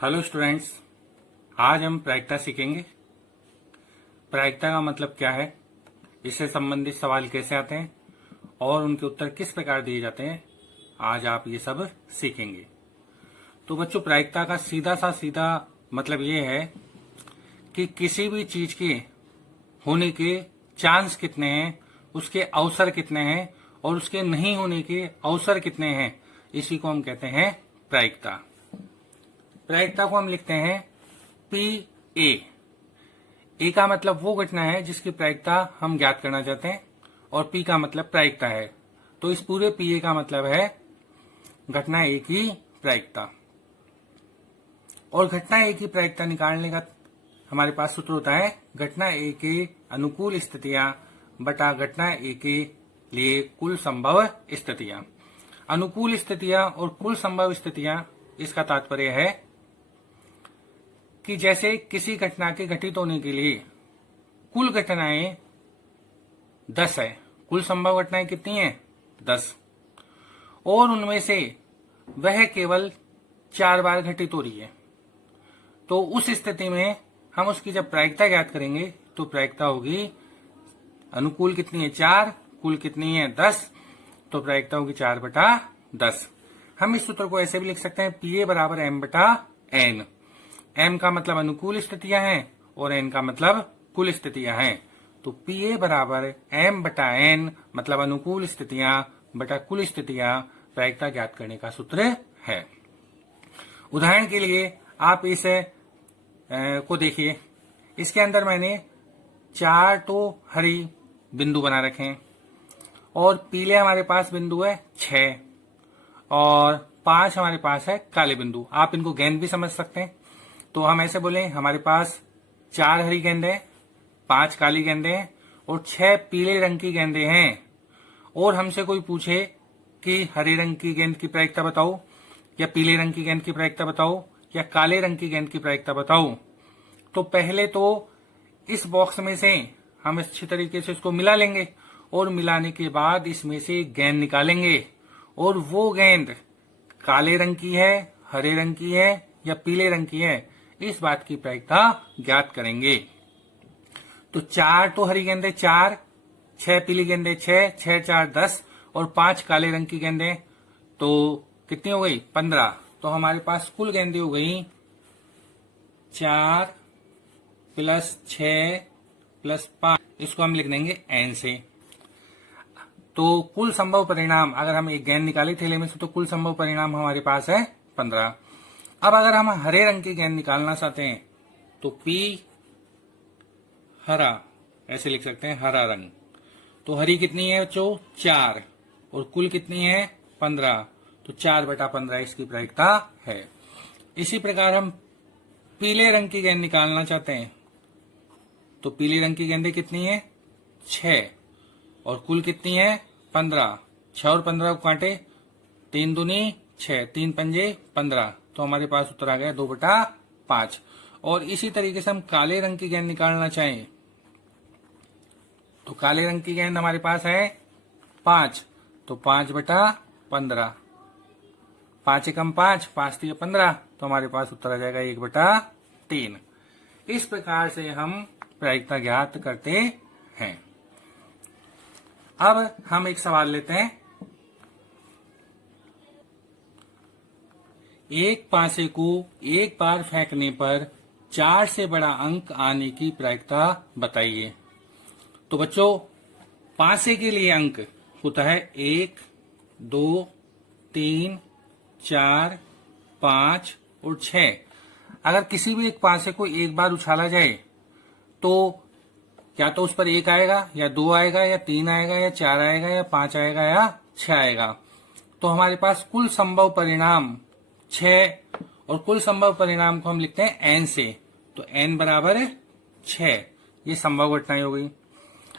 Hello students, आज हम प्रायिकता सीखेंगे। प्रायिकता का मतलब क्या है, इससे संबंधित सवाल कैसे आते हैं और उनके उत्तर किस प्रकार दिए जाते हैं, आज आप ये सब सीखेंगे। तो बच्चों, प्रायिकता का सीधा मतलब ये है कि किसी भी चीज के होने के चांस कितने हैं, उसके अवसर कितने हैं और उसके नहीं होने के अवसर कितने हैं, इसी को हम कहते हैं प्रायिकता। प्रायिकता को हम लिखते हैं पी ए का मतलब वो घटना है जिसकी प्रायिकता हम ज्ञात करना चाहते हैं और पी का मतलब प्रायिकता है। तो इस पूरे पी ए का मतलब है घटना ए की प्रायिकता। और घटना ए की प्रायिकता निकालने का हमारे पास सूत्र होता है घटना ए के अनुकूल स्थितियां बटा घटना ए के लिए कुल संभव स्थितियां। अनुकूल स्थितियां और कुल संभव स्थितियां, इसका तात्पर्य है कि जैसे किसी घटना के घटित होने के लिए कुल घटनाएं 10 है, कुल संभव घटनाएं कितनी हैं? 10, और उनमें से वह केवल 4 बार घटित हो रही है। तो उस स्थिति में हम उसकी जब प्रायिकता ज्ञात करेंगे तो प्रायिकता होगी अनुकूल कितनी है 4, कुल कितनी है 10, तो प्रायिकता होगी 4/10। हम इस सूत्र को ऐसे भी लिख सकते हैं पी ए बराबर एम बटा एन। एम का मतलब अनुकूल स्थितियां हैं और एन का मतलब कुल स्थितियां हैं। तो पी ए बराबर एम बटा एन मतलब अनुकूल स्थितियां बटा कुल स्थितियां प्रायिकता ज्ञात करने का सूत्र है। उदाहरण के लिए आप इस को देखिए, इसके अंदर मैंने 4 तो हरी बिंदु बना रखे हैं और पीले हमारे पास बिंदु है 6 और 5 हमारे पास है काले बिंदु। आप इनको गेंद भी समझ सकते हैं। तो हम ऐसे बोले हमारे पास 4 हरी गेंदें, 5 काली गेंदें और 6 पीले रंग की गेंदें हैं। और हमसे कोई पूछे कि हरे रंग की गेंद की प्रायिकता बताओ या पीले रंग की गेंद की प्रायिकता बताओ या काले रंग की गेंद की प्रायिकता बताओ, तो पहले तो इस बॉक्स में से हम अच्छी तरीके से इसको मिला लेंगे और मिलाने के बाद इसमें से गेंद निकालेंगे और वो गेंद काले रंग की है, हरे रंग की है या पीले रंग की है, इस बात की प्रायिकता ज्ञात करेंगे। तो 4 तो हरी गेंदें 4, 6 पीली गेंदें 6, 6 4 10 और 5 काले रंग की गेंदें, तो कितनी हो गई 15। तो हमारे पास कुल गेंदें हो गई 4 + 6 + 5, इसको हम लिख देंगे एन से। तो कुल संभव परिणाम, अगर हम एक गेंद निकाली थैले में से तो कुल संभव परिणाम हमारे पास है 15। अब अगर हम हरे रंग की गेंद निकालना चाहते हैं तो पी हरा ऐसे लिख सकते हैं, हरा रंग। तो हरी कितनी है बच्चों 4 और कुल कितनी है 15, तो 4/15 इसकी प्रायिकता है। इसी प्रकार हम पीले रंग की गेंद निकालना चाहते हैं तो पीले रंग की गेंदें कितनी है 6 और कुल कितनी है 15। 6 और 15 को काटे, 3 दूनी 6, 3 पंजे 15, तो हमारे पास उत्तर आ गया 2/5। और इसी तरीके से हम काले रंग की गेंद निकालना चाहें तो काले रंग की गेंद हमारे पास है 5, तो 5/15, 5 एकम 5, 5 3 15, तो हमारे पास उत्तर आ जाएगा 1/3। इस प्रकार से हम प्रायिकता ज्ञात करते हैं। अब हम एक सवाल लेते हैं। एक पासे को एक बार फेंकने पर 4 से बड़ा अंक आने की प्रायिकता बताइए। तो बच्चों, पासे के लिए अंक होता है 1 2 3 4 5 और 6। अगर किसी भी एक पासे को एक बार उछाला जाए तो या तो उस पर 1 आएगा या 2 आएगा या 3 आएगा या 4 आएगा या 5 आएगा या 6 आएगा। तो हमारे पास कुल संभव परिणाम 6 और कुल संभव परिणाम को हम लिखते हैं एन से। तो एन बराबर 6, ये संभव घटनाएं हो गई।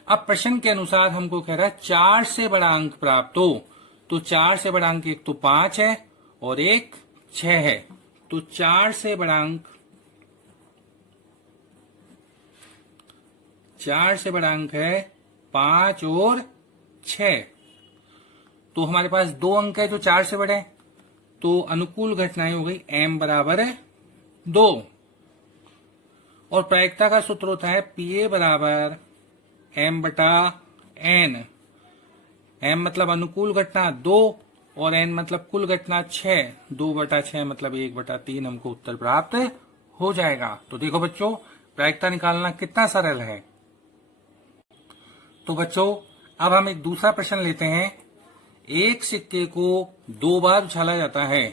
अब प्रश्न के अनुसार हमको कह रहा है 4 से बड़ा अंक प्राप्त हो, तो 4 से बड़ा अंक एक तो 5 है और एक 6 है। तो 4 से बड़ा अंक 4 से बड़ा अंक है 5 और 6। तो हमारे पास 2 अंक है जो 4 से बड़े हैं, तो अनुकूल घटनाएं हो गई m बराबर 2 और प्रायिकता का सूत्र होता है PA बराबर M बटा N। M मतलब अनुकूल घटना 2 और N मतलब कुल घटना 6। 2 बटा 6 मतलब 1 बटा 3 हमको उत्तर प्राप्त हो जाएगा। तो देखो बच्चों, प्रायिकता निकालना कितना सरल है। तो बच्चों, अब हम एक दूसरा प्रश्न लेते हैं। एक सिक्के को 2 बार उछाला जाता है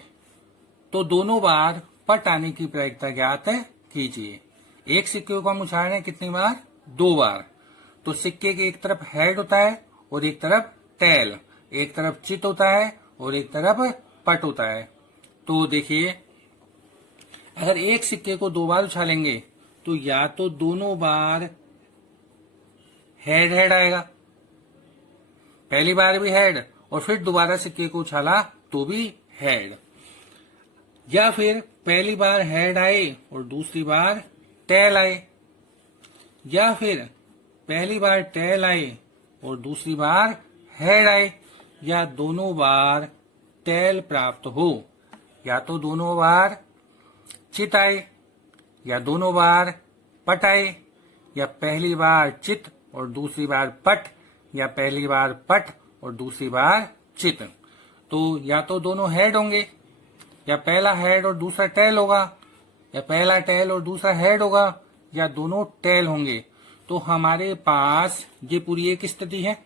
तो दोनों बार पट आने की प्रायिकता ज्ञात कीजिए। एक सिक्के को हम उछाल रहे हैं कितनी बार? 2 बार। तो सिक्के के एक तरफ हेड होता है और एक तरफ टेल, एक तरफ चित होता है और एक तरफ पट होता है। तो देखिए, अगर एक सिक्के को 2 बार उछालेंगे तो या तो दोनों बार हेड हेड आएगा, पहली बार भी हेड और फिर दोबारा सिक्के को उछाला तो भी हेड, या फिर पहली बार हेड आए और दूसरी बार टेल आए, या फिर पहली बार टेल आए और दूसरी बार हेड आए, या दोनों बार टेल प्राप्त हो। या तो दोनों बार चित आए या दोनों बार पट आए, या पहली बार चित और दूसरी बार पट, या पहली बार पट और दूसरी बार चित। तो या तो दोनों हेड होंगे, या पहला हेड और दूसरा टेल होगा, या पहला टेल और दूसरा हेड होगा, या दोनों टेल होंगे। तो हमारे पास ये पूरी एक स्थिति है,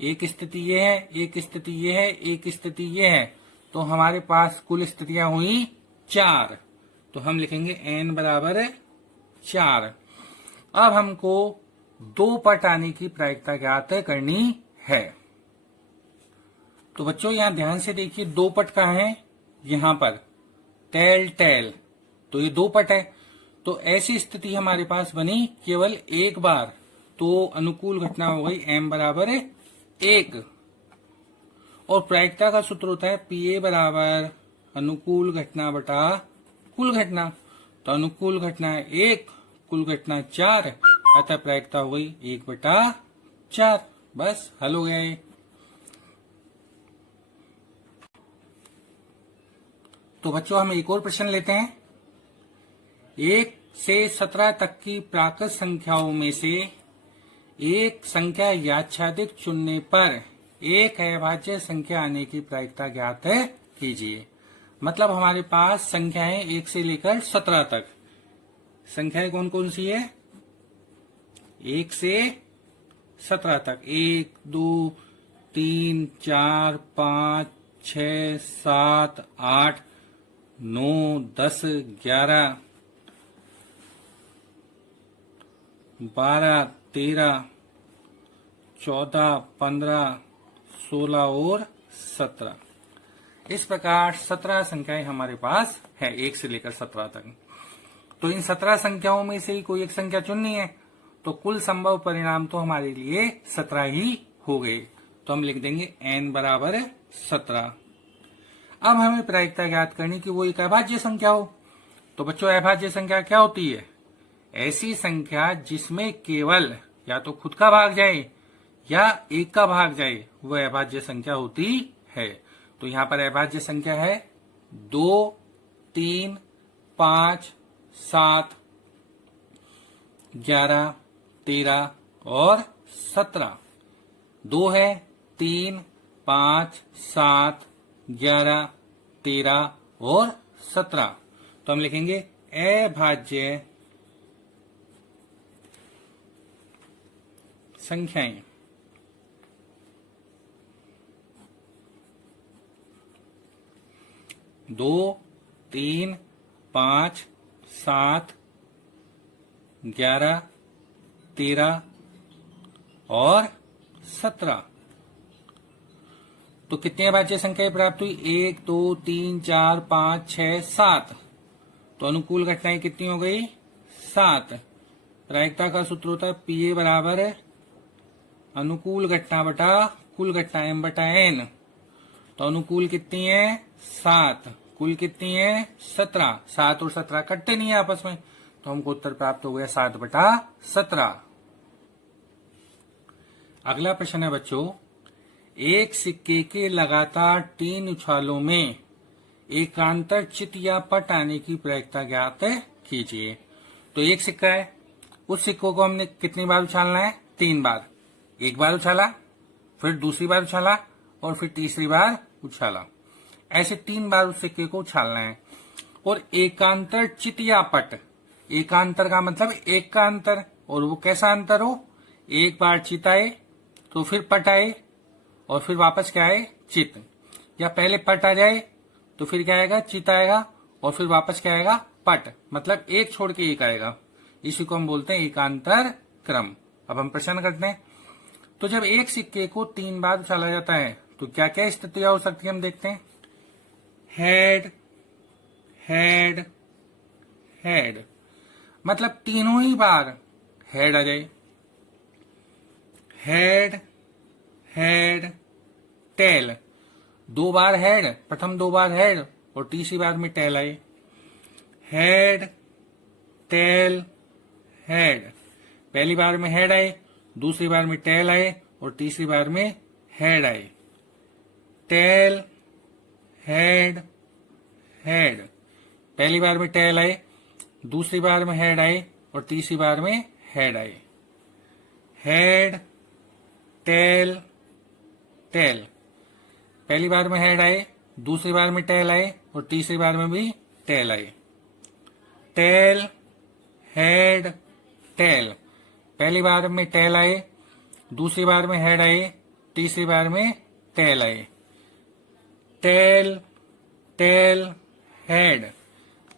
एक स्थिति ये है, एक स्थिति ये है, एक स्थिति ये है। तो हमारे पास कुल स्थितियां हुई 4। तो हम लिखेंगे n बराबर 4। अब हमको 2 पट आने की प्रायिकता ज्ञात करनी है। तो बच्चों यहां ध्यान से देखिए, 2 पट कहाँ है? यहां पर टेल टेल, तो ये 2 पट है। तो ऐसी स्थिति हमारे पास बनी केवल एक बार, तो अनुकूल घटना हो गई m बराबर 1। और प्रायिकता का सूत्र होता है PA बराबर अनुकूल घटना बटा कुल घटना। तो अनुकूल घटना है 1, कुल घटना 4, अतः प्रायिकता हो गई 1 बटा 4। बस हल हो गया ये। तो बच्चों हम एक और प्रश्न लेते हैं। 1 से 17 तक की प्राकृत संख्याओं में से एक संख्या याच्छादित चुनने पर एक अभाज्य संख्या आने की प्रायिकता ज्ञात कीजिए। मतलब हमारे पास संख्याएं 1 से लेकर 17 तक। संख्याएं कौन कौन सी है? 1 से 17 तक। 1, 2, 3, 4, 5, 6, 7, 8, 9, 10, 11, 12, 13, 14, 15, 16 और 17। इस प्रकार 17 संख्याएं हमारे पास है 1 से लेकर 17 तक। तो इन 17 संख्याओं में से ही कोई एक संख्या चुननी है, तो कुल संभव परिणाम तो हमारे लिए 17 ही हो गए। तो हम लिख देंगे n बराबर 17। अब हमें प्रायिकता ज्ञात करनी कि वो एक अभाज्य संख्या हो। तो बच्चों, अभाज्य संख्या क्या होती है? ऐसी संख्या जिसमें केवल या तो खुद का भाग जाए या एक का भाग जाए, वह अभाज्य संख्या होती है। तो यहाँ पर अभाज्य संख्या है 2, 3, 5, 7, 11, 13 और 17। 2 है, 3, 5, 7, 11, 13 और 17। तो हम लिखेंगे अभाज्य संख्याएं। दो, 3, 5, 7, 11, 13 और 17। तो कितनी अभाज्य संख्याएं प्राप्त हुई? 1, 2, 3, 4, 5, 6, 7। तो अनुकूल घटनाएं कितनी हो गई? 7। प्रायिकता का सूत्र होता है PA बराबर अनुकूल घटना बटा कुल घटना m बटा n। तो अनुकूल कितनी है? 7। कुल कितनी है? 17। 7 और 17 कटते नहीं है आपस में, तो हमको उत्तर प्राप्त हो गया 7 बटा 17। अगला प्रश्न है बच्चों, एक सिक्के के लगातार 3 उछालों में एकांतर चित या पट आने की प्रयोक्ता ज्ञात कीजिए। तो एक सिक्का है, उस सिक्कों को हमने कितनी बार उछालना है? 3 बार। एक बार उछाला, फिर दूसरी बार उछाला और फिर तीसरी बार उछाला। ऐसे 3 बार उस सिक्के को उछालना है। और एकांतर चित या पट, एकांतर का मतलब एक का अंतर, और वो कैसा अंतर हो? एक बार चित आए तो फिर पट आए और फिर वापस क्या आए? चित। या पहले पट आ जाए तो फिर क्या आएगा? चित आएगा और फिर वापस क्या आएगा? पट। मतलब एक छोड़ के एक आएगा। इसी को हम बोलते हैं एकांतर क्रम। अब हम प्रश्न करते हैं। तो जब एक सिक्के को 3 बार उछाला जाता है तो क्या क्या स्थितियां हो सकती है हम देखते हैं। हेड, हेड, हेड, मतलब तीनों ही बार हेड आ जाए। हेड, हेड, टेल, 2 बार हेड, प्रथम 2 बार हेड और तीसरी बार में टेल आए। हेड, टेल, हेड, पहली बार में हेड आए, दूसरी बार में टेल आए और तीसरी बार में हेड आए। टेल, हेड, हेड, पहली बार में टेल आए, दूसरी बार में हेड आए और तीसरी बार में हेड आए। हेड, टेल, टेल, पहली बार में हेड आए, दूसरी बार में टेल आए और तीसरी बार में भी टेल आए। टेल, हेड, टेल, पहली बार में टेल आए, दूसरी बार में हेड आए, तीसरी बार में टेल आए। टेल, टेल, हेड,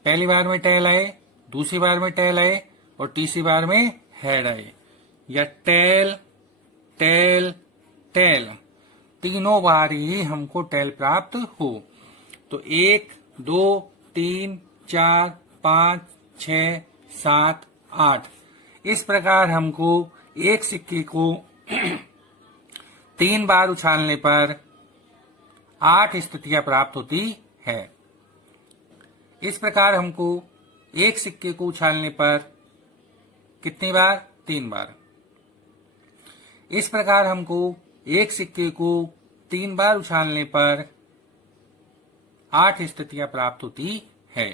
पहली बार में टेल आए, दूसरी बार में टेल आए और तीसरी बार में हेड आए। या टेल, टेल, टेल, तीनों बार ही हमको टेल प्राप्त हो। तो 1, 2, 3, 4, 5, 6, 7, 8, इस प्रकार हमको एक सिक्के को 3 बार उछालने पर 8 स्थितियां प्राप्त होती है। इस प्रकार हमको एक सिक्के को उछालने पर कितनी बार? 3 बार। इस प्रकार हमको एक सिक्के को 3 बार उछालने पर 8 स्थितियां प्राप्त होती है।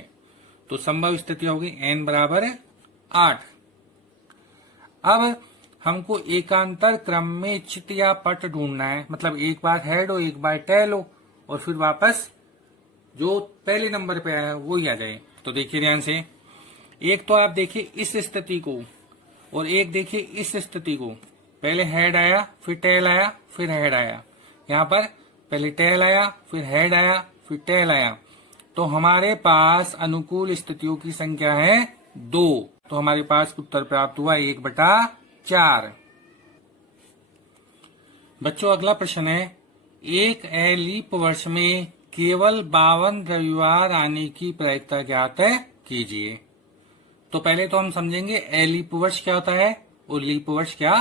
तो संभव स्थितियां होगी n बराबर 8। अब हमको एकांतर क्रम में चित या पट ढूंढना है, मतलब एक बार हेड हो, एक बार टेल हो और फिर वापस जो पहले नंबर पे आया वो ही आ जाए। तो देखिए ध्यान से, एक तो आप देखिए इस स्थिति को और एक देखिए इस स्थिति को। पहले हेड आया, फिर टेल आया, फिर हेड आया। यहाँ पर पहले टेल आया, फिर हेड आया, फिर टेल आया। तो हमारे पास अनुकूल स्थितियों की संख्या है 2। तो हमारे पास उत्तर प्राप्त हुआ 1/4। बच्चों अगला प्रश्न है, एक लीप वर्ष में केवल 52 रविवार आने की प्रायिकता ज्ञात कीजिए। तो पहले तो हम समझेंगे लीप वर्ष क्या होता है और लीप वर्ष क्या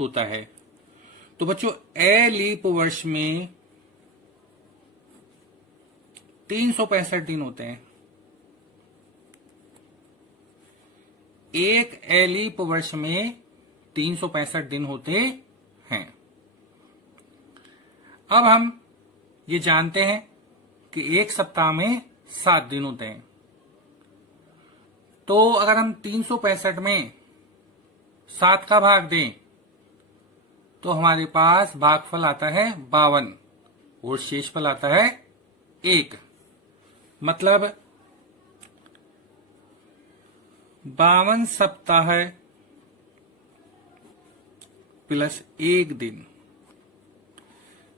होता है। तो बच्चों लीप वर्ष में 365 दिन होते हैं। एक लीप वर्ष में 365 दिन होते हैं। अब हम ये जानते हैं कि एक सप्ताह में 7 दिन होते हैं। तो अगर हम 365 में 7 का भाग दें तो हमारे पास भागफल आता है 52 और शेषफल आता है 1। मतलब 52 सप्ताह प्लस 1 दिन।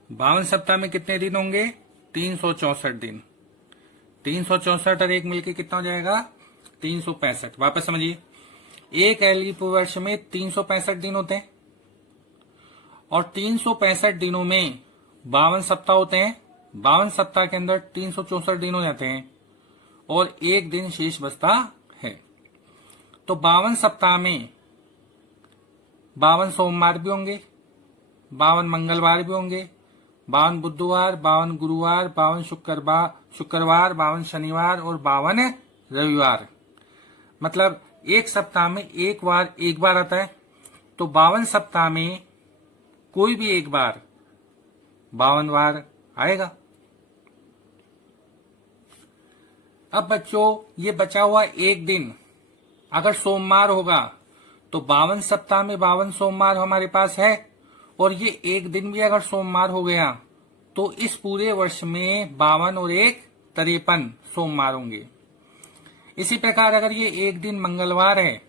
52 सप्ताह में कितने दिन होंगे? 364 दिन। 364 और 1 मिलके कितना हो जाएगा? 365। वापस समझिए, एक लीप वर्ष में 365 दिन होते हैं और 365 दिनों में 52 सप्ताह होते हैं। 52 सप्ताह के अंदर 364 दिन हो जाते हैं और 1 दिन शेष बचता है। तो 52 सप्ताह में 52 सोमवार भी होंगे, 52 मंगलवार भी होंगे, 52 बुधवार, 52 गुरुवार, 52 शुक्रवार, 52 शनिवार और 52 रविवार। मतलब एक सप्ताह में एक बार आता है। तो 52 सप्ताह में कोई भी एक बार 52 बार आएगा। अब बच्चों ये बचा हुआ एक दिन अगर सोमवार होगा तो 52 सप्ताह में 52 सोमवार हमारे पास है, और ये एक दिन भी अगर सोमवार हो गया तो इस पूरे वर्ष में 52 और 1 53 सोमवार होंगे। इसी प्रकार अगर ये एक दिन मंगलवार है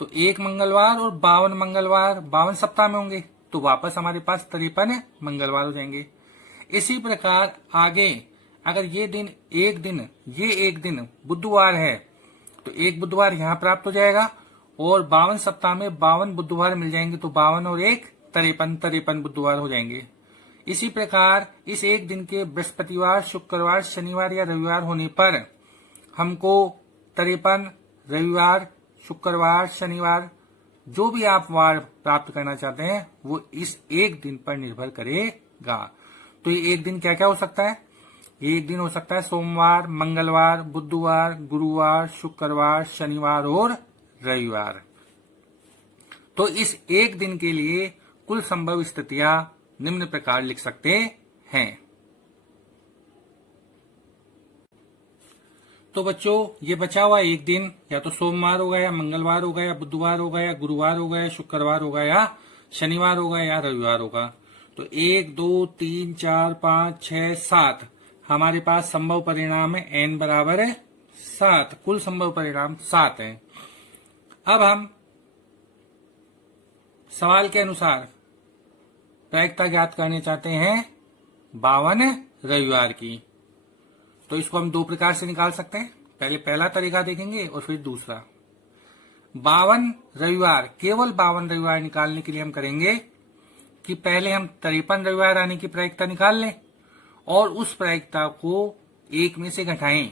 तो एक मंगलवार और 52 मंगलवार 52 सप्ताह में होंगे, तो वापस हमारे पास 53 मंगलवार हो जाएंगे। इसी प्रकार आगे अगर ये एक दिन बुधवार है तो एक बुधवार यहाँ प्राप्त हो जाएगा, और 52 सप्ताह में 52 बुधवार मिल जाएंगे, तो 52 और 1 53 बुधवार हो जाएंगे। इसी प्रकार इस एक दिन के बृहस्पतिवार, शुक्रवार, शनिवार या रविवार होने पर हमको 53 रविवार, शुक्रवार, शनिवार जो भी आप वार प्राप्त करना चाहते हैं वो इस एक दिन पर निर्भर करेगा। तो ये एक दिन क्या क्या हो सकता है? ये एक दिन हो सकता है सोमवार, मंगलवार, बुधवार, गुरुवार, शुक्रवार, शनिवार और रविवार। तो इस एक दिन के लिए कुल संभव स्थितियां निम्न प्रकार लिख सकते हैं। तो बच्चों ये बचा हुआ एक दिन या तो सोमवार होगा या मंगलवार होगा या बुधवार होगा या गुरुवार होगा या शुक्रवार होगा या शनिवार होगा या रविवार होगा। तो 1 2 3 4 5 6 7 हमारे पास संभव परिणाम है, n बराबर है 7, कुल संभव परिणाम 7 है। अब हम सवाल के अनुसार प्रायिकता ज्ञात करने चाहते हैं 52 रविवार की। तो इसको हम दो प्रकार से निकाल सकते हैं। पहले पहला तरीका देखेंगे और फिर दूसरा। 52 रविवार, केवल 52 रविवार निकालने के लिए हम करेंगे कि पहले हम 53 रविवार आने की प्रायिकता निकाल लें और उस प्रायिकता को 1 में से घटाएं,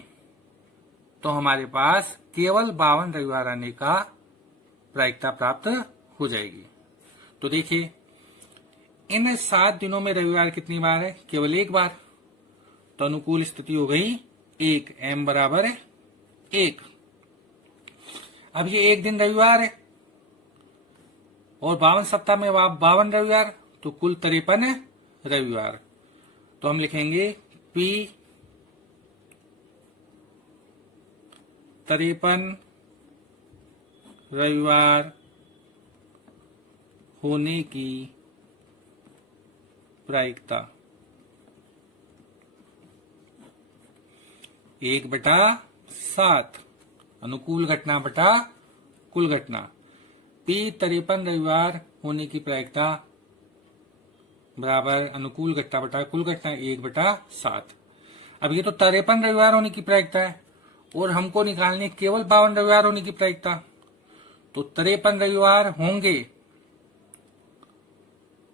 तो हमारे पास केवल 52 रविवार आने का प्रायिकता प्राप्त हो जाएगी। तो देखिए इन 7 दिनों में रविवार कितनी बार है? केवल एक बार। तो अनुकूल स्थिति हो गई 1, m बराबर है 1। अब ये एक दिन रविवार है और 52 सप्ताह में 52 रविवार, तो कुल 53 रविवार। तो हम लिखेंगे P 53 रविवार होने की प्रायिकता 1/7 अनुकूल घटना बटा कुल घटना। P 53 रविवार होने की प्रायिकता बराबर अनुकूल घटना बटा कुल घटना 1/7। अब ये तो 53 रविवार होने की प्रायिकता है और हमको निकालने केवल 52 रविवार होने की प्रायिकता। तो 53 रविवार होंगे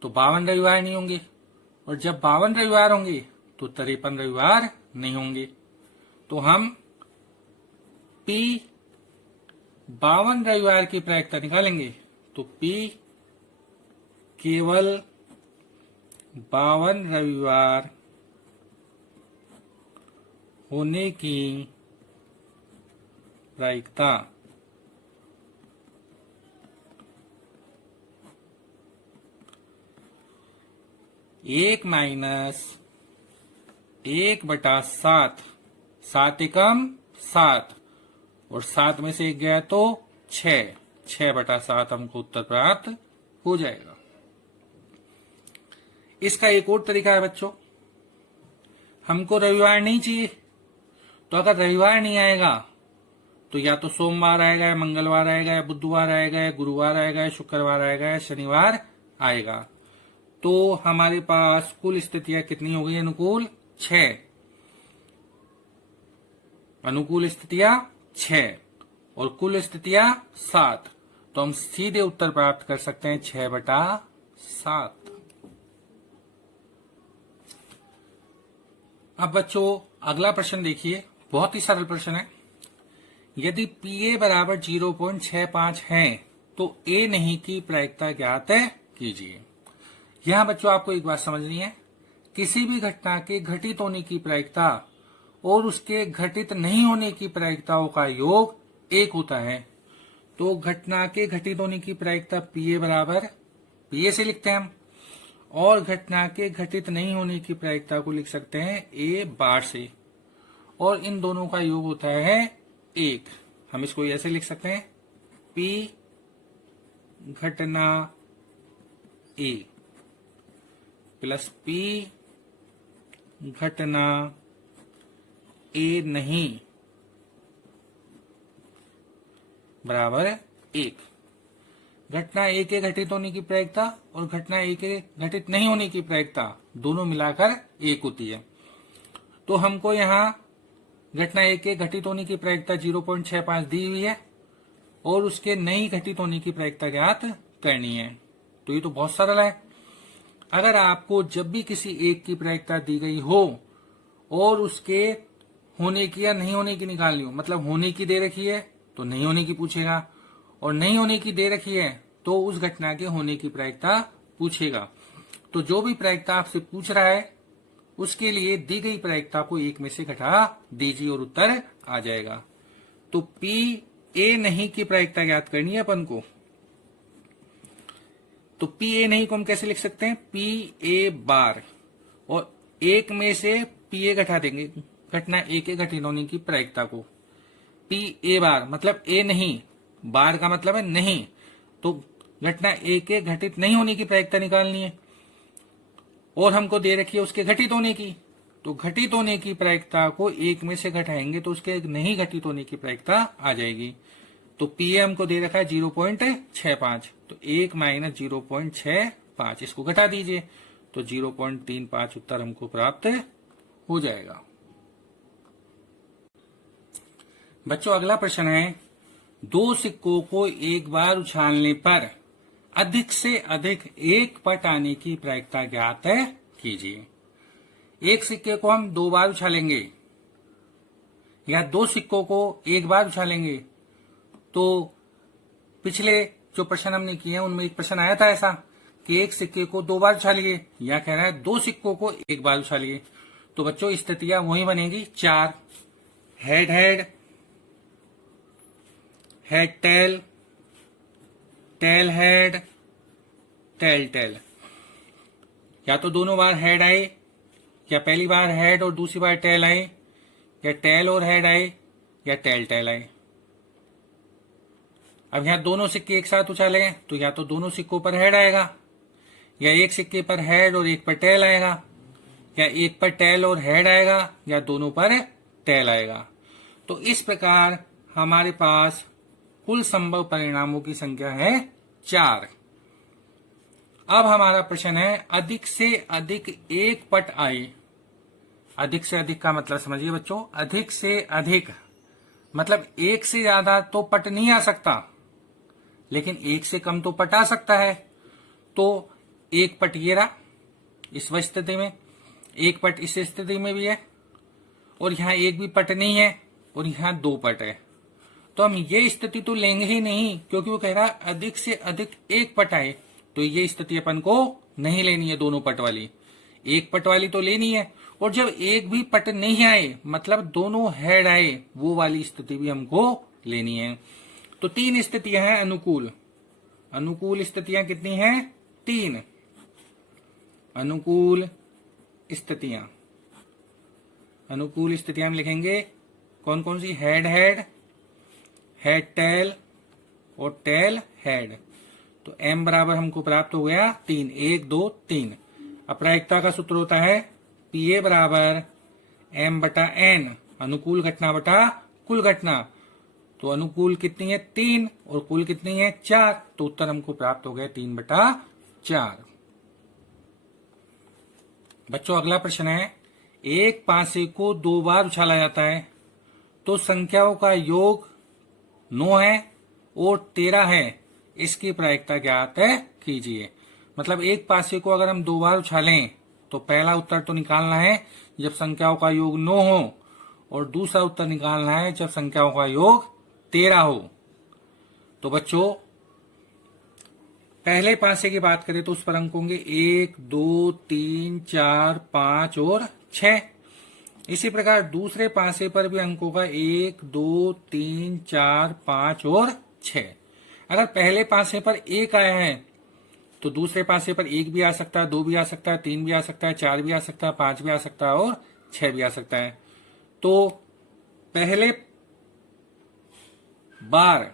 तो 52 रविवार नहीं होंगे, और जब 52 रविवार होंगे तो 53 रविवार नहीं होंगे। तो हम P 52 रविवार की प्रायिकता निकालेंगे। तो P केवल 52 रविवार होने की प्रायिकता 1 - 1/7, 7 एकम 7 और 7 में से 1 गया तो 6/7 हमको उत्तर प्राप्त हो जाएगा। इसका एक और तरीका है बच्चों, हमको रविवार नहीं चाहिए, तो अगर रविवार नहीं आएगा तो या तो सोमवार आएगा या मंगलवार आएगा या बुधवार आएगा या गुरुवार आएगा या शुक्रवार आएगा या शनिवार आएगा। तो हमारे पास कुल स्थितियां कितनी हो गई? अनुकूल 6, अनुकूल स्थितियां 6 और कुल स्थितियां 7। तो हम सीधे उत्तर प्राप्त कर सकते हैं 6/7। अब बच्चों अगला प्रश्न देखिए, बहुत ही सरल प्रश्न है। यदि PA बराबर 0.65 है तो A नहीं की प्रायिकता ज्ञात कीजिए। यहां बच्चों आपको एक बात समझनी है, किसी भी घटना के घटित होने की प्रायिकता और उसके घटित नहीं होने की प्रायिकताओं का योग 1 होता है। तो घटना के घटित होने की प्रायिकता PA बराबर PA से लिखते हैं हम, और घटना के घटित नहीं होने की प्रायिकता को लिख सकते हैं A बार से। और इन दोनों का योग होता है 1। हम इसको ऐसे लिख सकते हैं, P घटना A प्लस P घटना A नहीं बराबर 1। घटना A के घटित होने की प्रायिकता और घटना A के घटित नहीं होने की प्रायिकता दोनों मिलाकर 1 होती है। तो हमको यहाँ घटना A के घटित होने की प्रायिकता 0.65 दी हुई है और उसके नहीं घटित होने की प्रायिकता ज्ञात करनी है। तो ये तो बहुत सरल है। अगर आपको जब भी किसी एक की प्रायिकता दी गई हो और उसके होने की या नहीं होने की निकालनी हो, मतलब होने की दे रखी है तो नहीं होने की पूछेगा और नहीं होने की दे रखी है तो उस घटना के होने की प्रायिकता पूछेगा। तो जो भी प्रायिकता आपसे पूछ रहा है उसके लिए दी गई प्रायिकता को 1 में से घटा दीजिए और उत्तर आ जाएगा। तो P A नहीं की प्रायिकता ज्ञात करनी है अपन को। तो P A नहीं को हम कैसे लिख सकते हैं, P A बार और 1 में से P A घटा देंगे घटना A के घटित होने की प्रायिकता को। P A बार मतलब A नहीं, बार का मतलब है नहीं, तो घटना A के घटित नहीं होने की प्रायिकता निकालनी है और हमको दे रखी है उसके घटित होने की। तो घटित होने की प्रायिकता को 1 में से घटाएंगे तो उसके नहीं घटित होने की प्रायिकता आ जाएगी। तो P A हमको दे रखा है 0.65, तो 1 माइनस 0.65 इसको घटा दीजिए तो 0.35 उत्तर हमको प्राप्त हो जाएगा। बच्चों अगला प्रश्न है, 2 सिक्कों को एक बार उछालने पर अधिक से अधिक एक पट आने की प्रायिकता ज्ञात कीजिए। एक सिक्के को हम 2 बार उछालेंगे या 2 सिक्कों को एक बार उछालेंगे। तो पिछले जो प्रश्न हमने किए हैं उनमें एक प्रश्न आया था ऐसा कि एक सिक्के को 2 बार उछालिए, या कह रहा है 2 सिक्कों को एक बार उछालिए। तो बच्चों स्थितियां वही बनेगी 4, head head, head tail, tail head, tail tail. या तो दोनों बार हेड आए, या पहली बार हेड और दूसरी बार टेल आए, या टेल और हेड आए, या टेल टेल आए। अब यहां दोनों सिक्के एक साथ उछाले गए तो या तो दोनों सिक्कों पर हेड आएगा, या एक सिक्के पर हेड और एक पर टेल आएगा, या एक पर टेल और हेड आएगा, या दोनों पर टेल आएगा। तो इस प्रकार हमारे पास कुल संभव परिणामों की संख्या है 4। अब हमारा प्रश्न है अधिक से अधिक एक पट आए। अधिक से अधिक का मतलब समझिए बच्चों, अधिक से अधिक मतलब एक से ज्यादा तो पट नहीं आ सकता, लेकिन एक से कम तो पट आ सकता है। तो एक पट ये रहा इस स्थिति में, एक पट इस स्थिति में भी है, और यहां एक भी पट नहीं है, और यहां 2 पट है। तो हम ये स्थिति तो लेंगे ही नहीं, क्योंकि वो कह रहा है अधिक से अधिक एक पट आए। तो ये स्थिति अपन को नहीं लेनी है, दोनों पट वाली, एक पट वाली तो लेनी है। और जब एक भी पट नहीं आए मतलब दोनों हेड आए, वो वाली स्थिति भी हमको लेनी है। तो 3 स्थितियां हैं अनुकूल। अनुकूल स्थितियां कितनी हैं? 3 अनुकूल स्थितियां। अनुकूल स्थितियां हम लिखेंगे कौन कौन सी? हेड हेड, हेड टेल और टेल हेड। तो m बराबर हमको प्राप्त हो गया 3, 1 2 3। अप्रायिकता का सूत्र होता है PA बराबर m बटा n, अनुकूल घटना बटा कुल घटना। तो अनुकूल कितनी है? 3 और कुल कितनी है? 4। तो उत्तर हमको प्राप्त हो गया 3 बटा 4। बच्चों अगला प्रश्न है, एक पासे को 2 बार उछाला जाता है तो संख्याओं का योग 9 है और 13 है, इसकी प्रायिकता ज्ञात कीजिए। मतलब एक पासे को अगर हम 2 बार उछालें तो पहला उत्तर तो निकालना है जब संख्याओं का योग 9 हो, और दूसरा उत्तर निकालना है जब संख्याओं का योग 13 हो। तो बच्चों पहले पासे की बात करें तो उस पर अंक होंगे 1 2 3 4 5 और 6। इसी प्रकार दूसरे पासे पर भी अंक होगा 1 2 3 4 5 और 6। अगर पहले पासे पर 1 आया है तो दूसरे पासे पर 1 भी आ सकता है, 2 भी आ सकता है, 3 भी आ सकता है, 4 भी आ सकता है, 5 भी आ सकता है और 6 भी आ सकता है। तो पहले बार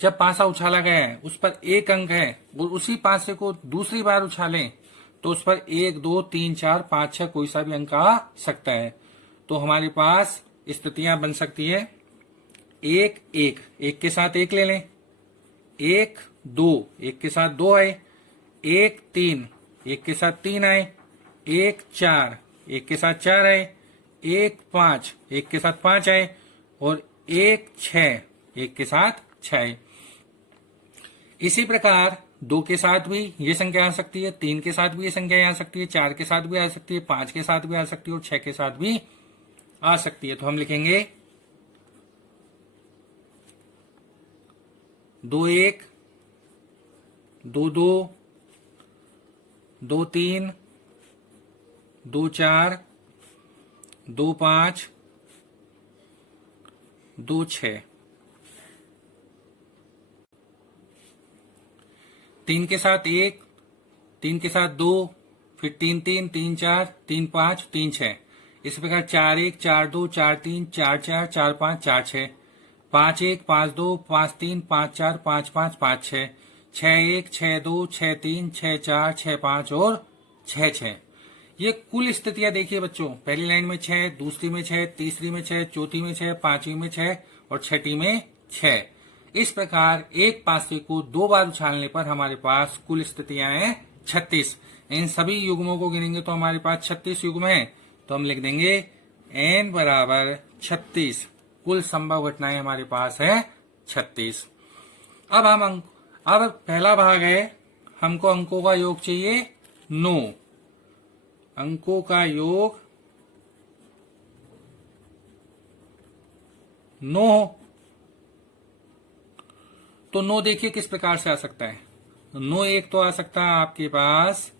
जब पासा उछाला गया है उस पर एक अंक है और उसी पासे को दूसरी बार उछालें तो उस पर 1, 2, 3, 4, 5, 6 कोई सा भी अंक आ सकता है। तो हमारे पास स्थितियां बन सकती है 1, 1, 1 के साथ 1 ले लें, 1, 2, 1 के साथ 2 आए, 1, 3, 1 के साथ 3 आए, 1, 4, 1 के साथ 4 आए, 1, 5, 1 के साथ 5 आए और 1, 6, 1 के साथ 6 आए। इसी प्रकार 2 के साथ भी ये संख्या आ सकती है, 3 के साथ भी ये संख्या आ सकती है, 4 के साथ भी आ सकती है, 5 के साथ भी आ सकती है और 6 के साथ भी आ सकती है। तो हम लिखेंगे 2, 1, 2, 2, 2, 3, 2, 4, 2, 5, 2, 6। 3 के साथ 1, 3 के साथ 2, फिर 3, 3, 3, 4, 3, 5, 3, 6। इस प्रकार 4, 1, 4, 2, 4, 3, 4, 4, 4, 5, 4, 6, 5, 1, 5, 2, 5, 3, 5, 4, 5, 5, 5, 6, 6, 1, 6, 2, 6, 3, 6, 4, 6, 5 और 6, 6। ये कुल स्थितियां देखिए बच्चों, पहली लाइन में 6, दूसरी में 6, तीसरी में 6, चौथी में 6, पांचवी में 6 और छठी में 6। इस प्रकार एक पासे को 2 बार उछालने पर हमारे पास कुल स्थितियां हैं 36। इन सभी युग्मों को गिनेंगे तो हमारे पास 36 युग्म है। तो हम लिख देंगे n बराबर 36। कुल संभव घटनाएं हमारे पास है 36। अब पहला भाग है, हमको अंकों का योग चाहिए 9। अंकों का योग 9। तो 9 देखिए किस प्रकार से आ सकता है। 9 एक तो आ सकता है आपके पास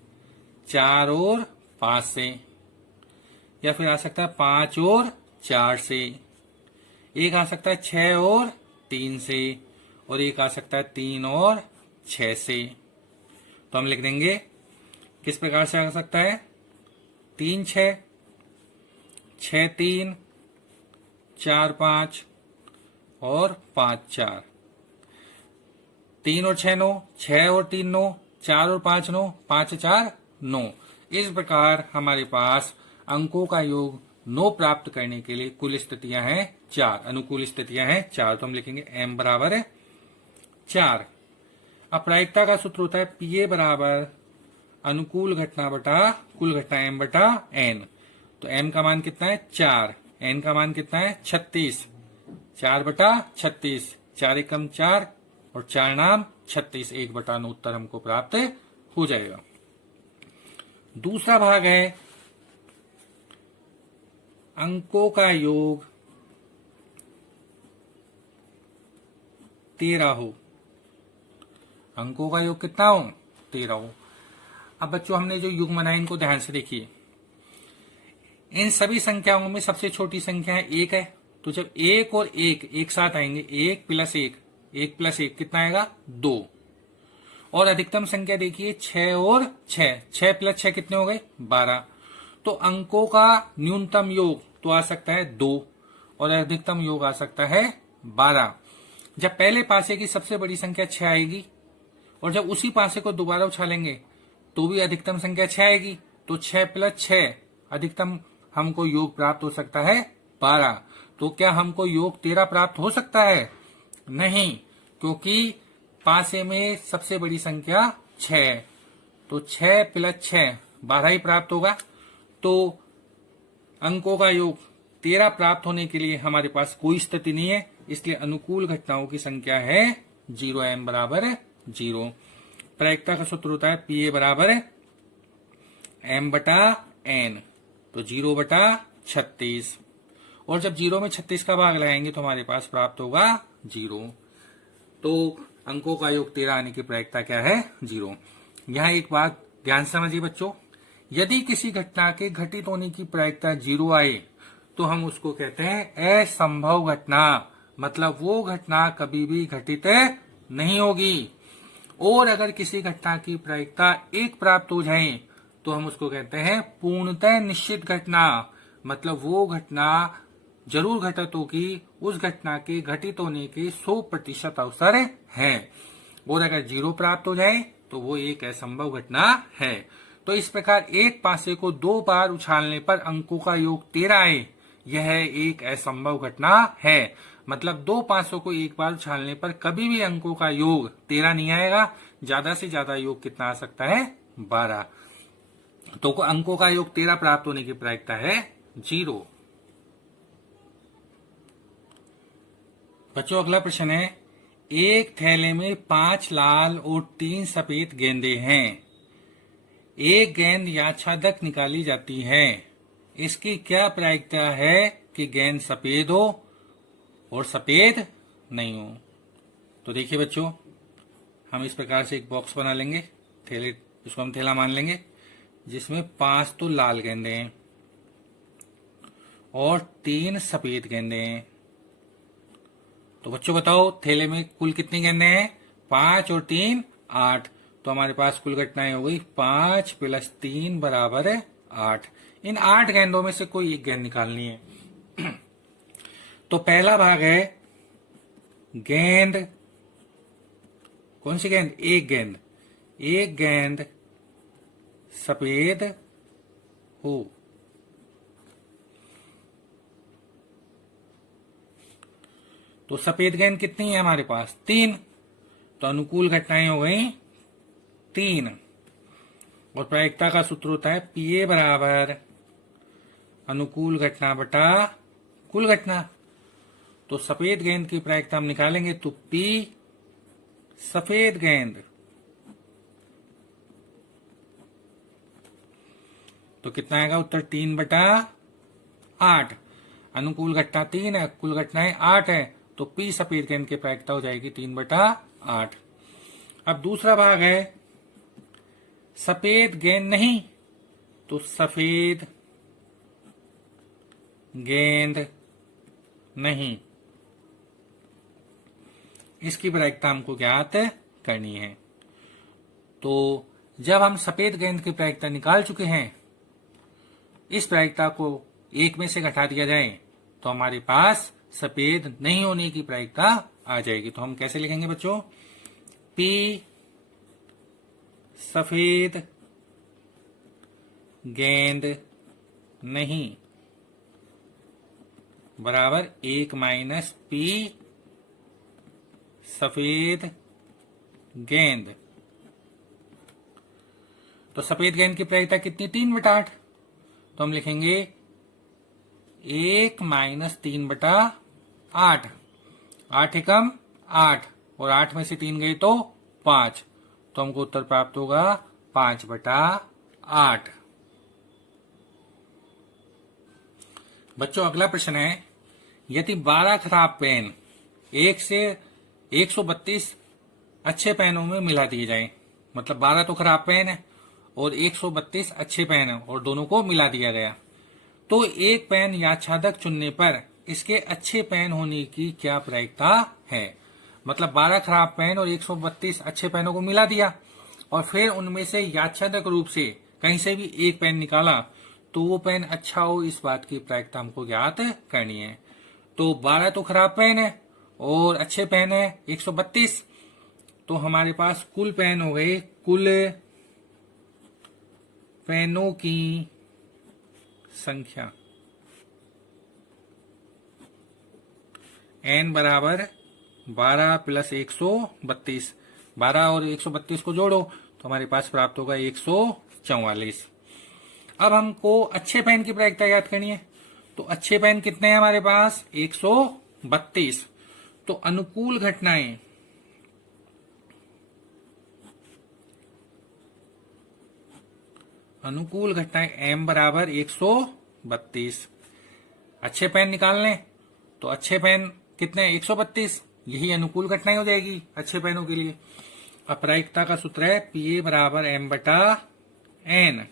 4 और 5 से, या फिर आ सकता है 5 और 4 से, एक आ सकता है 6 और 3 से, और एक आ सकता है 3 और 6 से। तो हम लिख देंगे किस प्रकार से आ सकता है, 3 6, 6 3, 4 5 और 5 4। 3 और 6 9, 6 और 3 9, 4 और 5 9, 5 4 9। इस प्रकार हमारे पास अंकों का योग 9 प्राप्त करने के लिए कुल स्थितियां हैं 4, अनुकूल स्थितियां हैं 4। तो हम लिखेंगे m बराबर है 4। अब प्रायिकता का सूत्र होता है पीए बराबर अनुकूल घटना बटा कुल घटना m बटा n। तो m का मान कितना है 4, n का मान कितना है 36, 4 बटा 36, 4 एकम 4 और 4 नाम 36, 1 बटा 9 उत्तर हमको प्राप्त हो जाएगा। दूसरा भाग है अंकों का योग 13 हो। अंकों का योग कितना हो, 13 हो। अब बच्चों हमने जो युग्म बनाए इनको ध्यान से देखिए। इन सभी संख्याओं में सबसे छोटी संख्या है 1 है। तो जब 1 और 1 एक साथ आएंगे, 1 प्लस 1, 1 प्लस 1 कितना आएगा 2। और अधिकतम संख्या देखिए 6 और 6, 6 प्लस 6 कितने हो गए 12। तो अंकों का न्यूनतम योग तो आ सकता है 2 और अधिकतम योग आ सकता है 12। जब पहले पासे की सबसे बड़ी संख्या 6 आएगी और जब उसी पासे को दोबारा उछालेंगे तो भी अधिकतम संख्या 6 आएगी। तो 6 प्लस 6 अधिकतम हमको योग प्राप्त हो सकता है 12। तो क्या हमको योग 13 प्राप्त हो सकता है, नहीं, क्योंकि पासे में सबसे बड़ी संख्या 6 है। तो 6 प्लस 6 12 ही प्राप्त होगा। तो अंकों का योग 13 प्राप्त होने के लिए हमारे पास कोई स्थिति नहीं है, इसलिए अनुकूल घटनाओं की संख्या है 0, m बराबर 0। प्रायिकता का सूत्र होता है पीए बराबर m बटा n। तो 0 बटा 36, और जब 0 में 36 का भाग लगाएंगे तो हमारे पास प्राप्त होगा 0। तो अंकों का योग 13 आने की प्रायिकता क्या है 0। यहाँ एक बात ध्यान समझिए बच्चों, यदि किसी घटना के घटित होने की प्रायिकता 0 आए तो हम उसको कहते हैं असंभव घटना, मतलब वो घटना कभी भी घटित नहीं होगी। और अगर किसी घटना की प्रायिकता 1 प्राप्त हो जाए तो हम उसको कहते हैं पूर्णतः निश्चित घटना, मतलब वो घटना जरूर घटितों की उस घटना के घटित होने के 100% अवसर है, और अगर 0 प्राप्त हो जाए तो वो एक असंभव घटना है। तो इस प्रकार एक पासे को 2 बार उछालने पर अंकों का योग 13 आए, यह एक असंभव घटना है। मतलब 2 पासों को एक बार उछालने पर कभी भी अंकों का योग 13 नहीं आएगा, ज्यादा से ज्यादा योग कितना आ सकता है, 12। तो अंकों का योग 13 प्राप्त होने की प्रायिकता है 0। बच्चों अगला प्रश्न है, एक थैले में 5 लाल और 3 सफेद गेंदें हैं। एक गेंद याच्छादक निकाली जाती है, इसकी क्या प्रायिकता है कि गेंद सफेद हो और सफेद नहीं हो। तो देखिए बच्चों, हम इस प्रकार से एक बॉक्स बना लेंगे, थैले, इसको हम थैला मान लेंगे, जिसमें 5 तो लाल गेंदें हैं और 3 सफेद गेंदें हैं। तो बच्चों बताओ, थैले में कुल कितनी गेंदें हैं, 5 और 3 8। तो हमारे पास कुल घटनाएं हो गई 5 + 3 = 8। इन 8 गेंदों में से कोई एक गेंद निकालनी है। तो पहला भाग है गेंद, कौन सी गेंद, एक गेंद सफेद हो। तो सफेद गेंद कितनी है हमारे पास, 3। तो अनुकूल घटनाएं हो गई 3, और प्रायिकता का सूत्र होता है PA = अनुकूल घटना बटा कुल घटना। तो सफेद गेंद की प्रायिकता हम निकालेंगे तो P सफेद गेंद, तो कितना आएगा उत्तर, 3/8। अनुकूल घटना 3 है, कुल घटनाएं 8 है, तो P सफेद गेंद की प्रायिकता हो जाएगी 3/8। अब दूसरा भाग है सफेद गेंद नहीं, तो सफेद गेंद नहीं, इसकी प्रायिकता हमको ज्ञात करनी है। तो जब हम सफेद गेंद की प्रायिकता निकाल चुके हैं, इस प्रायिकता को 1 में से घटा दिया जाए तो हमारे पास सफेद नहीं होने की प्रायिकता आ जाएगी। तो हम कैसे लिखेंगे बच्चों, P सफेद गेंद नहीं बराबर 1 - P सफेद गेंद। तो सफेद गेंद की प्रायिकता कितनी, 3/8। तो हम लिखेंगे 1 - 3/8। 8 एकम 8, और 8 में से 3 गए तो 5। तो हमको उत्तर प्राप्त होगा 5/8। बच्चों अगला प्रश्न है, यदि 12 खराब पेन 1 से 132 अच्छे पेनों में मिला दिए जाए, मतलब 12 तो खराब पेन है और 132 अच्छे पेन है, और दोनों को मिला दिया गया, तो एक पेन याच्छादक चुनने पर इसके अच्छे पेन होने की क्या प्रायिकता है। मतलब 12 खराब पेन और 132 अच्छे पेनों को मिला दिया, और फिर उनमें से याच्छादक रूप से कहीं से भी एक पेन निकाला, तो वो पेन अच्छा हो, इस बात की प्रायिकता हमको ज्ञात करनी है। तो 12 तो खराब पेन है और अच्छे पेन है 132, तो हमारे पास कुल पेन हो गए, कुल पेनों की संख्या n = 12 + 132। 12 और 132 को जोड़ो तो हमारे पास प्राप्त होगा 144। अब हमको अच्छे पेन की प्रायिकता याद करनी है। तो अच्छे पेन कितने हैं हमारे पास, 132। तो अनुकूल घटनाएं m = 132। अच्छे पेन निकालने, तो अच्छे पेन कितने, 132। यही अनुकूल घटनाएं हो जाएगी अच्छे पेनों के लिए। अब प्रायिकता का सूत्र है PA = m/n।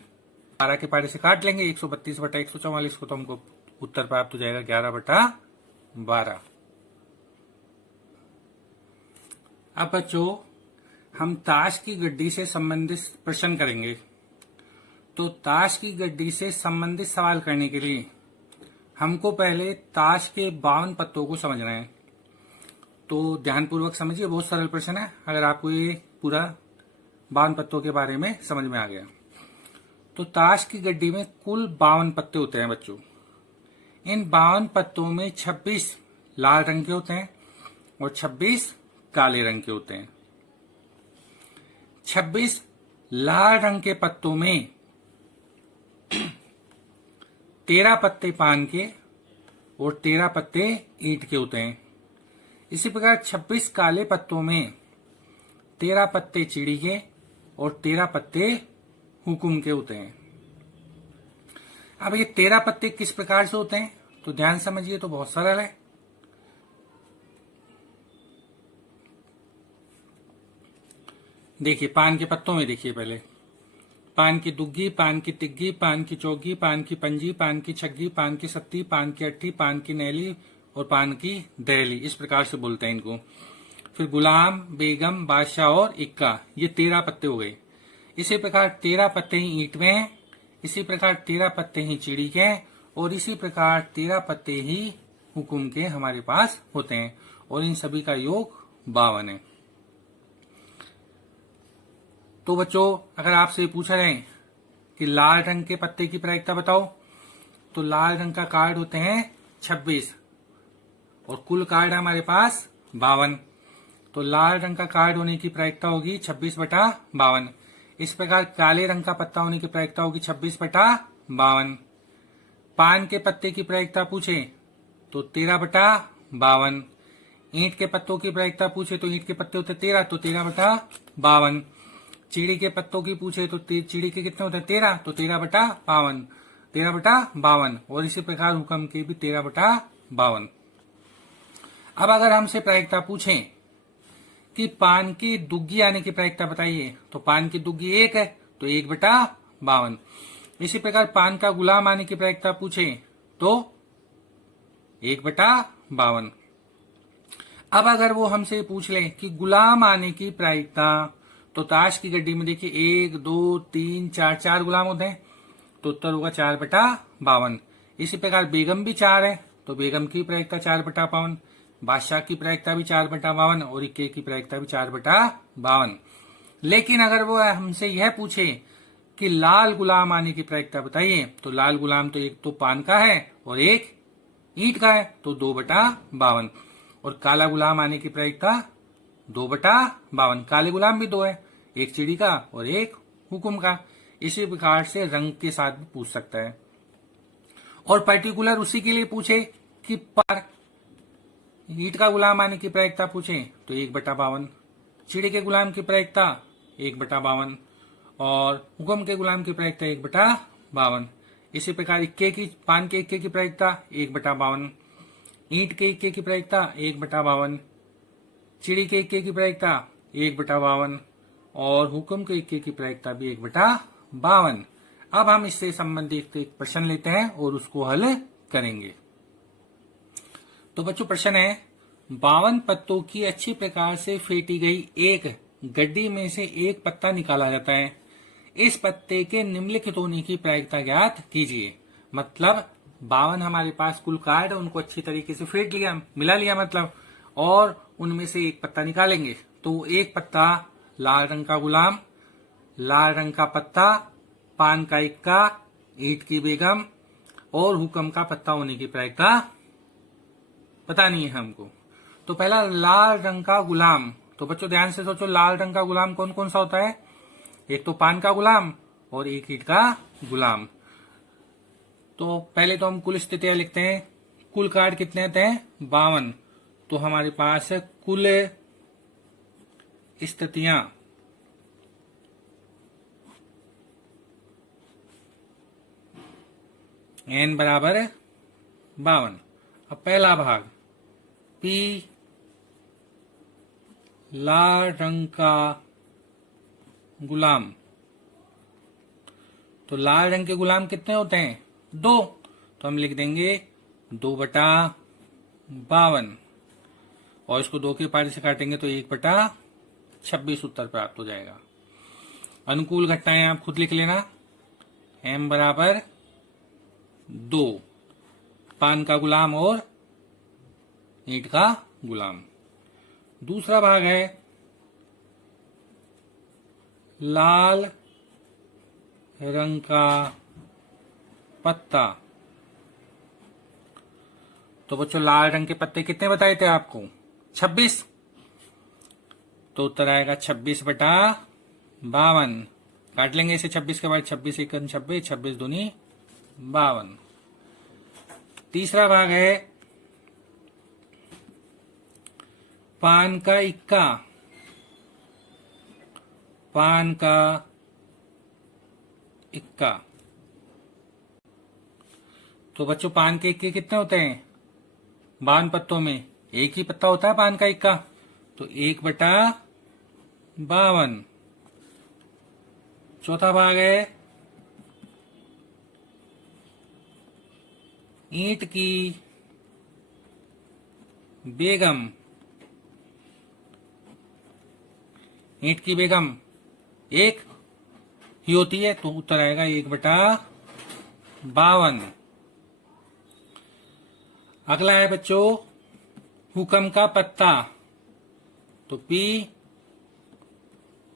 12 के पारे से काट लेंगे 132/144 को, तो हमको उत्तर प्राप्त हो जाएगा 11/12। अब बच्चों हम ताश की गड्डी से संबंधित प्रश्न करेंगे। तो ताश की गड्डी से संबंधित सवाल करने के लिए हमको पहले ताश के 52 पत्तों को समझना है। तो ध्यानपूर्वक समझिए, बहुत सरल प्रश्न है अगर आपको ये पूरा 52 पत्तों के बारे में समझ में आ गया। तो ताश की गड्डी में कुल 52 पत्ते होते हैं बच्चों। इन 52 पत्तों में 26 लाल रंग के होते हैं और 26 काले रंग के होते हैं। 26 लाल रंग के पत्तों में 13 पत्ते पान के और 13 पत्ते ईंट के होते हैं। इसी प्रकार 26 काले पत्तों में 13 पत्ते चिड़ी के और 13 पत्ते हुकुम के होते हैं। अब ये 13 पत्ते किस प्रकार से होते हैं तो ध्यान समझिए, तो बहुत सरल है। देखिए पान के पत्तों में देखिए, पहले पान की दुग्गी, पान की तिग्गी, पान की चौगी, पान की पंजी, पान की छग्गी, पान की सत्ती, पान की अट्ठी, पान की नैली और पान की दहली, इस प्रकार से बोलते हैं इनको। फिर गुलाम, बेगम, बादशाह और इक्का, ये 13 पत्ते हो गए। इसी प्रकार 13 पत्ते ही ईंट में हैं, इसी प्रकार 13 पत्ते ही चिड़ी के हैं और इसी प्रकार 13 पत्ते ही हुकुम के हमारे पास होते हैं और इन सभी का योग 52 है। तो बच्चों अगर आपसे पूछा जाए कि लाल रंग के पत्ते की प्रायिकता बताओ, तो लाल रंग का कार्ड होते हैं 26 और कुल कार्ड हमारे पास 52। तो लाल रंग का कार्ड होने की प्रायिकता होगी 26/52। इस प्रकार काले रंग का पत्ता होने की प्रायिकता होगी 26/52। पान के पत्ते की प्रायिकता पूछे तो 13/52। ईंट के पत्तों की प्रायिकता पूछे तो ईंट के पत्ते होते 13, तो 13/52। चिड़ी के पत्तों की पूछे तो चिड़ी के कितने होते हैं 13, तो 13/52 और इसी प्रकार हुक्म के भी 13/52। अब अगर हमसे प्रायिकता पूछें कि पान की दुग्गी आने की प्रायिकता बताइए, तो पान की दुग्गी 1 है तो 1/52। इसी प्रकार पान का गुलाम आने की प्रायिकता पूछे तो 1/52। अब अगर वो हमसे पूछ ले कि गुलाम आने की प्रायिकता, तो ताश की गड्डी में देखिए 1, 2, 3, 4 गुलाम होते हैं, तो उत्तर होगा 4/52। इसी प्रकार बेगम भी 4 है तो बेगम की प्रायिकता 4/52, बादशाह की प्रायिकता भी 4/52 और इक्के की प्रायिकता भी 4/52। लेकिन अगर वो हमसे यह पूछे कि लाल गुलाम आने की प्रायिकता बताइए, तो लाल गुलाम तो एक तो पान का है और एक ईंट का है तो 2/52 और काला गुलाम आने की प्रायिकता 2/52। काले गुलाम भी 2 है, एक चिड़ी का और एक हुकुम का। इसी प्रकार से रंग के साथ भी पूछ सकता है। और पर्टिकुलर उसी के लिए पूछे कि पर ईंट का गुलाम आने की प्रायिकता पूछे तो 1/52, चिड़ी के गुलाम की प्रायिकता 1/52 और हुकुम के गुलाम की प्रायिकता 1/52। इसी प्रकार इक्के की, पान के इक्के की प्रायिकता 1/52, ईंट के इक्के की प्रायिकता 1/52, चिड़ी के इक्के की प्रायिकता 1/52 और हुक्म के इक्के की प्रायिकता भी 1/52। अब हम इससे संबंधित एक प्रश्न लेते हैं और उसको हल करेंगे। तो बच्चों प्रश्न है, 52 पत्तों की अच्छी प्रकार से फेंटी गई एक गड्डी में से एक पत्ता निकाला जाता है। इस पत्ते के निम्नलिखित होने की प्रायिकता ज्ञात कीजिए। मतलब 52 हमारे पास कुल कार्ड, उनको अच्छी तरीके से फेंट लिया, मिला लिया मतलब, और उनमें से एक पत्ता निकालेंगे। तो एक पत्ता लाल रंग का गुलाम, लाल रंग का पत्ता, पान का इक्का, ईंट की बेगम और हुक्म का पत्ता होने की प्रायिकता बतानी है हमको। तो पहला लाल रंग का गुलाम, तो बच्चों ध्यान से सोचो, लाल रंग का गुलाम कौन कौन सा होता है? एक तो पान का गुलाम और एक ईंट का गुलाम। तो पहले तो हम कुल स्थितियां लिखते हैं। कुल कार्ड कितने आते हैं? 52। तो हमारे पास है कुल स्थितियां n बराबर 52। अब पहला भाग P लाल रंग का गुलाम, तो लाल रंग के गुलाम कितने होते हैं? 2। तो हम लिख देंगे 2/52 और इसको 2 के पारे से काटेंगे तो 1/26 उत्तर प्राप्त हो जाएगा। अनुकूल घटनाएं आप खुद लिख लेना। m बराबर 2, पान का गुलाम और ईंट का गुलाम। दूसरा भाग है लाल रंग का पत्ता। तो बच्चों लाल रंग के पत्ते कितने बताए थे आपको? 26। तो उत्तर आएगा 26/52। काट लेंगे इसे 26 के बाद, 26 एकम 26, 26 दूनी 52। तीसरा भाग है पान का इक्का। पान का इक्का। तो बच्चों पान के इक्के कितने होते हैं? 52 पत्तों में एक ही पत्ता होता है पान का इक्का, तो 1/52। चौथा भाग है ईंट की बेगम। ईंट की बेगम एक ही होती है, तो उत्तर आएगा 1/52। अगला है बच्चों हुक्म का पत्ता। तो पी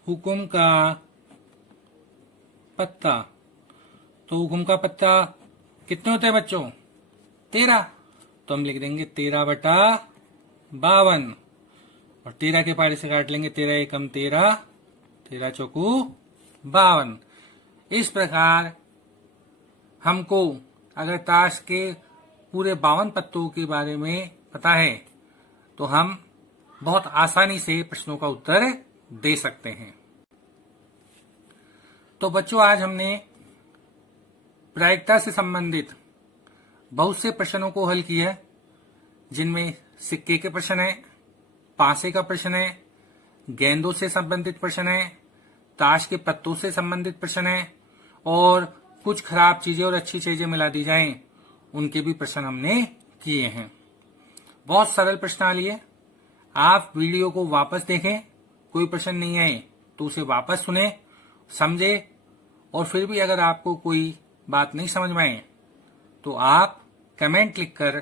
हुक्म का पत्ता। तो हुक्म का पत्ता कितने होते हैं बच्चों? 13। तो हम लिख देंगे 13/52 और 13 के पारे से काट लेंगे 13 एकम 13, 13 चौकू 52। इस प्रकार हमको अगर ताश के पूरे 52 पत्तों के बारे में पता है तो हम बहुत आसानी से प्रश्नों का उत्तर दे सकते हैं। तो बच्चों आज हमने प्रायिकता से संबंधित बहुत से प्रश्नों को हल किया है, जिनमें सिक्के के प्रश्न है, पासे का प्रश्न है, गेंदों से संबंधित प्रश्न है, ताश के पत्तों से संबंधित प्रश्न है और कुछ खराब चीजें और अच्छी चीजें मिला दी जाएं उनके भी प्रश्न हमने किए हैं। बहुत सरल प्रश्नावली है। आप वीडियो को वापस देखें, कोई प्रश्न नहीं आए तो उसे वापस सुने, समझे और फिर भी अगर आपको कोई बात नहीं समझ में आए तो आप कमेंट लिखकर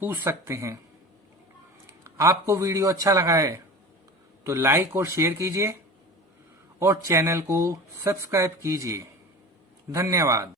पूछ सकते हैं। आपको वीडियो अच्छा लगा है तो लाइक और शेयर कीजिए और चैनल को सब्सक्राइब कीजिए। धन्यवाद।